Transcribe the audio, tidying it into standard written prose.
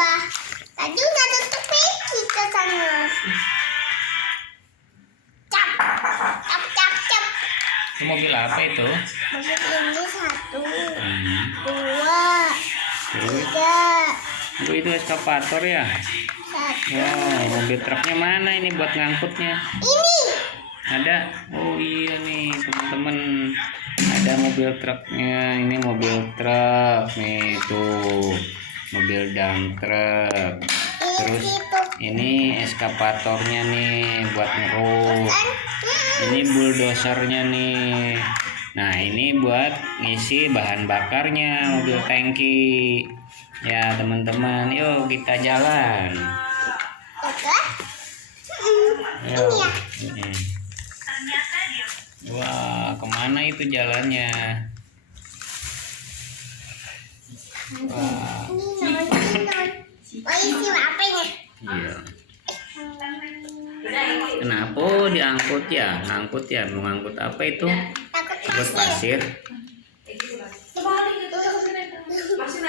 Bah, tadi udah tutup kita sana. Cap, cap, cap, cap. Itu mobil apa itu? Mobil ini satu, dua, Terus, tiga, oh, itu eskavator ya? satu. Wow, mobil truknya mana ini buat ngangkutnya? Ini. Ada? Oh iya nih teman-teman, ada mobil truknya. Ini mobil truk nih tuh, mobil dump truk. Terus ini eskavatornya nih buat ngeruk. Ini bulldosernya nih. Nah ini buat ngisi bahan bakarnya mobil tangki. Ya teman-teman, yuk kita jalan. Yuk. Wah, kemana itu jalannya? Wah. Oh, isi apa ini? Iya. Kenapa diangkut ya? Ngangkut ya? Mau ngangkut apa itu? Ngangkut pasir. Masih